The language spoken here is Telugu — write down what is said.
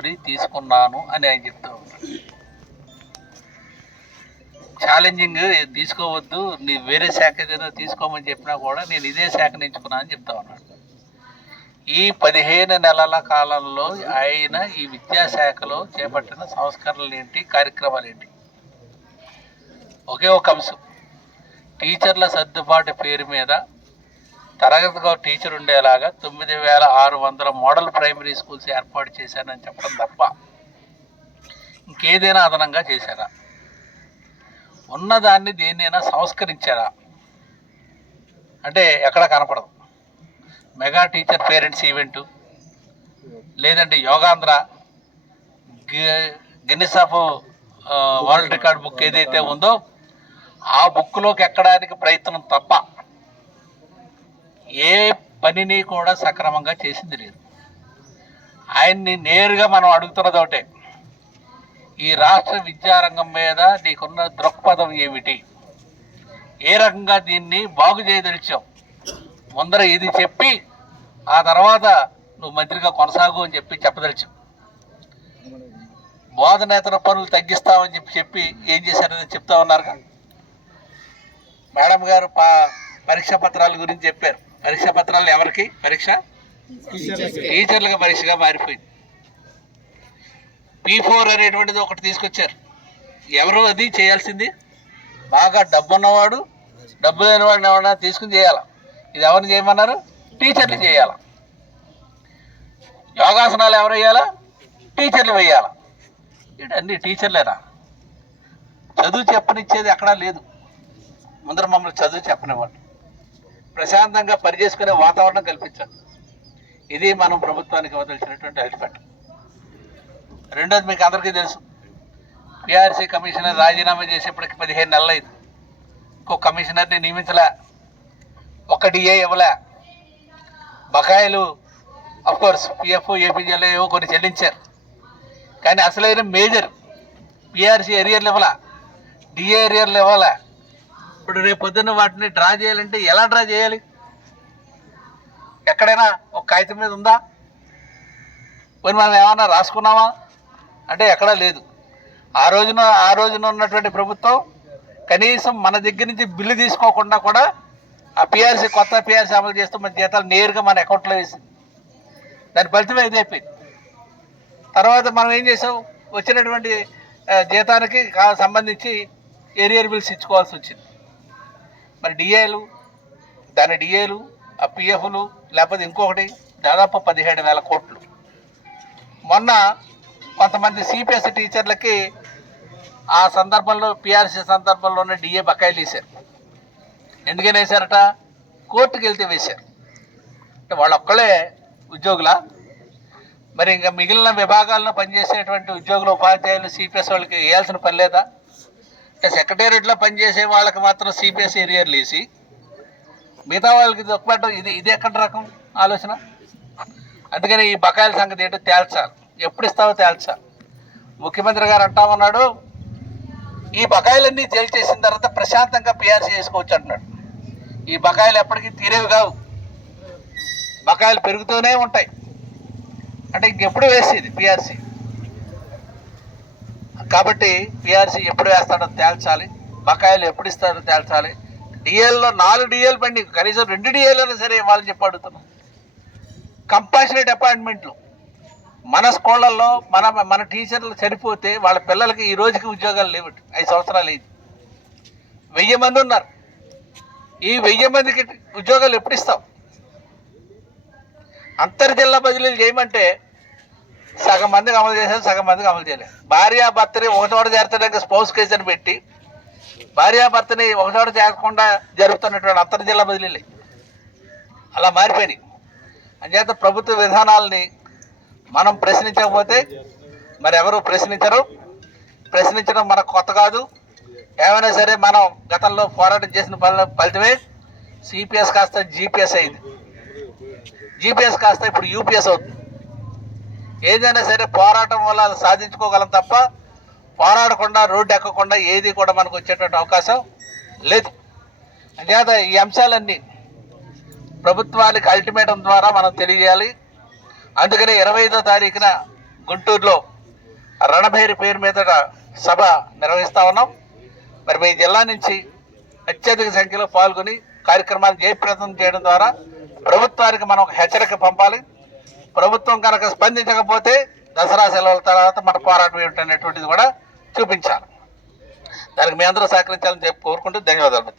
కోరి తీసుకున్నాను అని ఆయన చెప్తా ఉన్నాడు. ఛాలెంజింగ్ తీసుకోవద్దు, నీ వేరే శాఖ ఏదైనా తీసుకోమని చెప్పినా కూడా నేను ఇదే శాఖను ఎంచుకున్నాను అని చెప్తా ఉన్నాడు. ఈ 15 నెలల కాలంలో ఆయన ఈ విద్యాశాఖలో చేపట్టిన సంస్కరణలు ఏంటి, కార్యక్రమాలు ఏంటి? ఒకే ఒక అంశం, టీచర్ల సర్దుబాటు పేరు మీద తరగతిగా టీచర్ ఉండేలాగా 9600 మోడల్ ప్రైమరీ స్కూల్స్ ఏర్పాటు చేశానని చెప్పడం తప్ప ఇంకేదైనా అదనంగా చేశారా? ఉన్నదాన్ని దేన్నైనా సంస్కరించారా అంటే ఎక్కడ కనపడదు. మెగా టీచర్ పేరెంట్స్ ఈవెంటు, లేదంటే Yogandhra, Guinness of world record book ఏదైతే ఉందో ఆ బుక్లోకి ఎక్కడానికి ప్రయత్నం తప్ప ఏ పనిని కూడా సక్రమంగా చేసింది లేదు. ఆయన్ని నేరుగా మనం అడుగుతున్నది ఒకటే, ఈ రాష్ట్ర విద్యారంగం మీద నీకున్న దృక్పథం ఏమిటి? ఏ రకంగా దీన్ని బాగు చేయదలిచావు? ముందర ఇది చెప్పి ఆ తర్వాత నువ్వు మంత్రిగా కొనసాగు అని చెప్పదలిచావు. బోధనేతర పనులు తగ్గిస్తామని చెప్పి ఏం చేశారని చెప్తా ఉన్నారుగా. మేడం గారు పరీక్షా పత్రాల గురించి చెప్పారు. పరీక్షా పత్రాలు ఎవరికి పరీక్ష? టీచర్లకు పరీక్షగా మారిపోయింది. P4 అనేటువంటిది ఒకటి తీసుకొచ్చారు. ఎవరు అది చేయాల్సింది? బాగా డబ్బు ఉన్నవాడు, డబ్బు లేనివాడిని ఎవరైనా తీసుకుని చేయాలి. ఇది ఎవరిని చేయమన్నారు? టీచర్లు చేయాలి. యోగాసనాలు ఎవరు వేయాలా? టీచర్లు వేయాలి. ఇటన్నీ టీచర్లేనా? చదువు చెప్పనిచ్చేది ఎక్కడా లేదు. ముందర మమ్మల్ని చదువు చెప్పనివ్వండి, ప్రశాంతంగా పనిచేసుకునే వాతావరణం కల్పించండి. ఇది మనం ప్రభుత్వానికి వదిలిచినటువంటి అల్టిమేట్. రెండోది మీకు అందరికీ తెలుసు, PRC కమిషనర్ రాజీనామా చేసేప్పటికి 15 నెలలు అయింది. ఇంకో కమిషనర్ని నియమించలే, ఒక DA ఇవ్వలే. బకాయిలు అఫ్కోర్స్ PF APJలు ఏవో కొన్ని చెల్లించారు, కానీ అసలైన మేజర్ PRC ఎరియర్లు ఇవ్వాల, DA ఎరియర్లు ఇవ్వాలా. ఇప్పుడు రేపు పొద్దున్న వాటిని డ్రా చేయాలంటే ఎలా డ్రా చేయాలి? ఎక్కడైనా ఒక కాగితం మీద ఉందా? పోనీ మనం ఏమన్నా రాసుకున్నామా అంటే ఎక్కడా లేదు. ఆ రోజున ఉన్నటువంటి ప్రభుత్వం కనీసం మన దగ్గర నుంచి బిల్లు తీసుకోకుండా కూడా ఆ PRC కొత్త PRC అమలు చేస్తూ మన జీతాలు నేరుగా మన అకౌంట్లో వేసింది. దాని ఫలితమే ఇది అయిపోయింది. తర్వాత మనం ఏం చేసాం, వచ్చినటువంటి జీతానికి సంబంధించి ఏరియర్ బిల్స్ ఇచ్చుకోవాల్సి వచ్చింది. మరి DAలు, దాని DAలు, ఆ PFలు, లేకపోతే ఇంకొకటి దాదాపు 17,000 కోట్లు. మొన్న కొంతమంది CPS టీచర్లకి ఆ సందర్భంలో PRC సందర్భంలోనే DA బకాయిలు వేశారు. ఎందుకని వేశారట? కోర్టుకు వెళ్తే వేశారు. అంటే వాళ్ళు ఒక్కళ్ళే ఉద్యోగులా? మరి ఇంకా మిగిలిన విభాగాల్లో పనిచేసేటువంటి ఉద్యోగులు, ఉపాధ్యాయులు, CPS వాళ్ళకి వేయాల్సిన పని లేదా? సెక్రటేరియట్లో పనిచేసే వాళ్ళకి మాత్రం CPS ఏరియర్లు వేసి మిగతా వాళ్ళకి దొక్కబెట్టడం, ఇది ఎక్కడ రకం ఆలోచన? అందుకని ఈ బకాయిల సంగతి ఏంటో తేల్చాలి. ఎప్పుడు ఇస్తావో తేల్చాలి. ముఖ్యమంత్రి గారు అంటా ఉన్నాడు, ఈ బకాయిలన్నీ తేల్చేసిన తర్వాత ప్రశాంతంగా PRC చేసుకోవచ్చు అంటున్నాడు. ఈ బకాయిలు ఎప్పటికీ తీరేవి కావు, బకాయిలు పెరుగుతూనే ఉంటాయి. అంటే ఇంకెప్పుడు వేసేది PRC? కాబట్టి PRC ఎప్పుడు వేస్తాడో తేల్చాలి, బకాయిలు ఎప్పుడు ఇస్తాడో తేల్చాలి. DAల్లో 4 DAలు పెండింగ్, కనీసం 2 DAలైనా సరే ఇవ్వాలని చెప్పి అడుగుతున్నాం. కంపాషనేట్ అపాయింట్మెంట్లు మన స్కూళ్ళల్లో మన టీచర్లు చనిపోతే వాళ్ళ పిల్లలకి ఈ రోజుకి ఉద్యోగాలు లేవు. 5 సంవత్సరాలు అయింది. 1000 మంది ఉన్నారు. ఈ 1000 మందికి ఉద్యోగాలు ఎప్పుడు ఇస్తాం? అంతర్జిల్లా బదిలీలు చేయమంటే సగం మందికి అమలు చేశారు, సగం మందికి అమలు చేయలేదు. భార్యాభర్తని ఒక చోట చేరడానికి స్పౌస్ కేసు అని పెట్టి భార్యాభర్తని ఒక చోట చేరకుండా జరుగుతున్నటువంటి అంతర్జిల్లా బదిలీలు అలా మారిపోయినాయి. అంచేత ప్రభుత్వ విధానాలని మనం ప్రశ్నించకపోతే మరి ఎవరు ప్రశ్నించరు. ప్రశ్నించడం మనకు కొత్త కాదు. ఏమైనా సరే మనం గతంలో పోరాటం చేసిన ఫలితమే CPS కాస్త GPS అయింది, GPS కాస్త ఇప్పుడు UPS అవుతుంది. ఏదైనా సరే పోరాటం వల్ల సాధించుకోగలం తప్ప పోరాడకుండా, రోడ్డు ఎక్కకుండా ఏది కూడా మనకు వచ్చేటువంటి అవకాశం లేదు. అంచేత ఈ అంశాలన్నీ ప్రభుత్వానికి అల్టిమేటం ద్వారా మనం తెలియజేయాలి. అందుకని 25వ తారీఖున గుంటూరులో రణభేరి పేరు మీద సభ నిర్వహిస్తా ఉన్నాం. మరి మీ జిల్లా నుంచి అత్యధిక సంఖ్యలో పాల్గొని కార్యక్రమాలు జయప్రదం చేయడం ద్వారా ప్రభుత్వానికి మనం ఒక హెచ్చరిక పంపాలి. ప్రభుత్వం కనుక స్పందించకపోతే దసరా సెలవుల తర్వాత మన పోరాటం ఏమిటనేటువంటిది కూడా చూపించాలి. దానికి మీ అందరూ సహకరించాలని చెప్పి కోరుకుంటూ ధన్యవాదాలు.